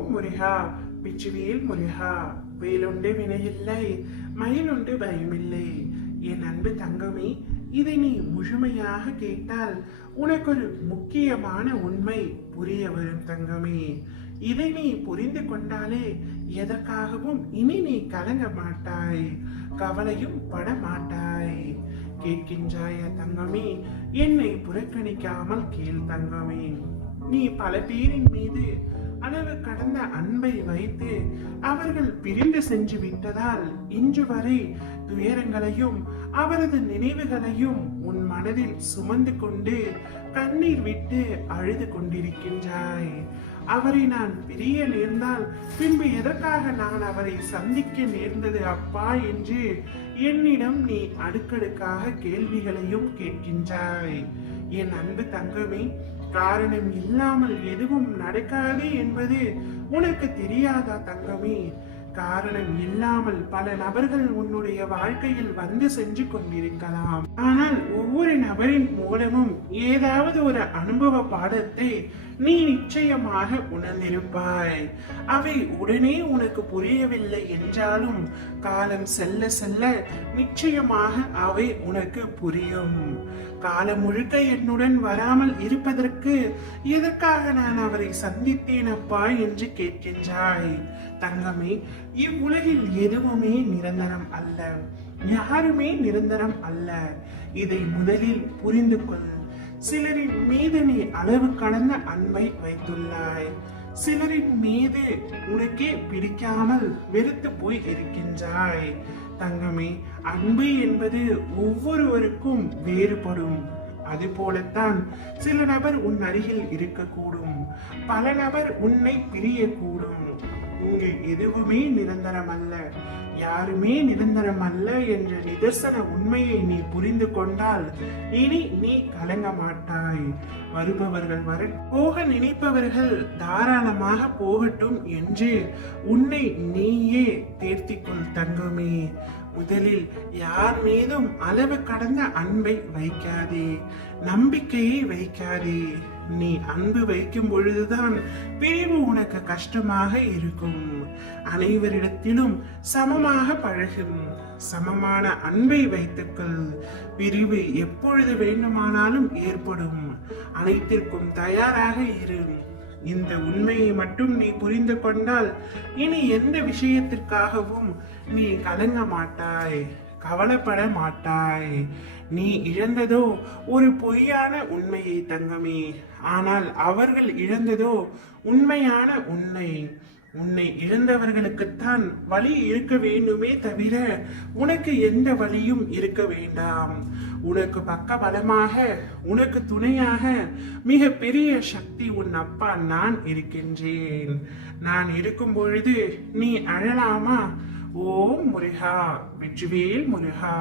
ஓம் முருகா, வெற்றிவேல் முருகா. வேலுண்டு வினையில்லை, மயிலுண்டு பயமில்லை. என் அன்பு தங்கமே, இதை நீ முழுமையாக கேட்டால் உனக்கு ஒரு முக்கியமான உண்மை புரிய வரும் தங்கமே. இதை நீ புரிந்து கொண்டாலே எதற்காகவும் இனி நீ கலங்க மாட்டாய், கவலையும் பட மாட்டாய். கேட்கின்றாய தங்கமே, என்னை புறக்கணிக்காமல் கேள் தங்கமே. நீ பல பேரின் மீது அளவு கடந்த அன்பை வைத்து அவர்கள் பிரிந்து சென்று விட்டதால் இன்று வரை துயரங்களையும் அவரது நினைவுகளையும் உன் மனதில் சுமந்து கொண்டு கண்ணீர் விட்டு அழுது கொண்டிருக்கின்றாய். அவரை நான் பிரிய நேர்ந்தால் பின்பு எதற்காக நான் அவரை சந்திக்க நேர்ந்தது அப்பா என்று என்னிடம் நீ அடுக்கடுக்காக கேள்விகளையும் கேட்கின்றாய். என் அன்பு தங்கமே, காரணம் இல்லாமல் எதுவும் நடக்காது என்பது உனக்கு தெரியாதா தங்கமே? காரணம் இல்லாமல் பல நபர்கள் உன்னுடைய வாழ்க்கையில் வந்து சென்று கொண்டிருக்கலாம். ஆனால் ஒவ்வொரு நபரின் மூலமும் ஏதாவது ஒரு அனுபவ பாடத்தை நீ நிச்சயமாக உணர்ந்திருப்பாய். அவை உடனே உனக்கு புரியவில்லை என்றாலும் காலம் செல்ல செல்ல நிச்சயமாக அவை உனக்கு புரியும். காலம் முழுக்க என்னுடன் வராமல் இருப்பதற்கு எதற்காக நான் அவரை சந்தித்தேன் அப்பா என்று கேட்கின்றாய். தங்கமே, இவ்வுலகில் எதுவுமே நிரந்தரம் அல்ல, யாருமே நிரந்தரம் அல்ல. இதை முதலில் புரிந்து கொள். சிலரின் மீது நீ அளவு கடந்த அன்பை வைத்துள்ளாய். சிலரின் மீது உனக்கே பிடிக்காமல் வெறுத்து போய் இருக்கின்றாய். தங்கமே, அன்பு என்பது ஒவ்வொருவருக்கும் வேறுபடும். அது போலத்தான் சில நபர் உன் அருகில் இருக்கக்கூடும், பல நபர் உன்னை பிரியக்கூடும். இங்கு எதுவுமே நிரந்தரம் அல்ல, யாருமே நிரந்தரம் அல்ல என்ற நிதர்சன உண்மையை நீ புரிந்து கொண்டால் இனி நீ கலங்க மாட்டாய். வருபவர்கள் வர, போக நினைப்பவர்கள் தாராளமாக போகட்டும் என்று உன்னை நீயே தேர்த்திக்கொள் தங்கமே. முதலில் யார் மீதும் அளவு கடந்த அன்பை வைக்காதே, நம்பிக்கையை வைக்காதே. நீ அன்பு வைக்கும் பொழுதுதான் பிரிவு உனக்கு கஷ்டமாக இருக்கும். அனைவரிடத்திலும் சமமாக பழகும், சமமான அன்பை வைத்துக்கள். பிரிவு எப்பொழுது வேண்டுமானாலும் ஏற்படும், அனைத்திற்கும் தயாராக இரு. இந்த உண்மையை மட்டும் நீ புரிந்து கொண்டால் இனி எந்த விஷயத்திற்காகவும் நீ கலங்க மாட்டாய், கவலைப்பட மாட்டாய். நீ இழந்ததோ ஒரு பொய்யான உண்மையை தங்கமே, ஆனால் அவர்கள் இழந்ததோ உண்மையான உன்னை. உன்னை இழந்தவர்களுக்குத்தான் வலி இருக்க வேண்டுமே தவிர உனக்கு எந்த வலியும் இருக்க வேண்டாம். உனக்கு பக்க பலமாக, உனக்கு துணையாக மிக பெரிய சக்தி உன் அப்பா நான் இருக்கின்றேன். நான் இருக்கும் பொழுது நீ அழலாமா? ஓம் முருகா, வெற்றிவேல் முருகா.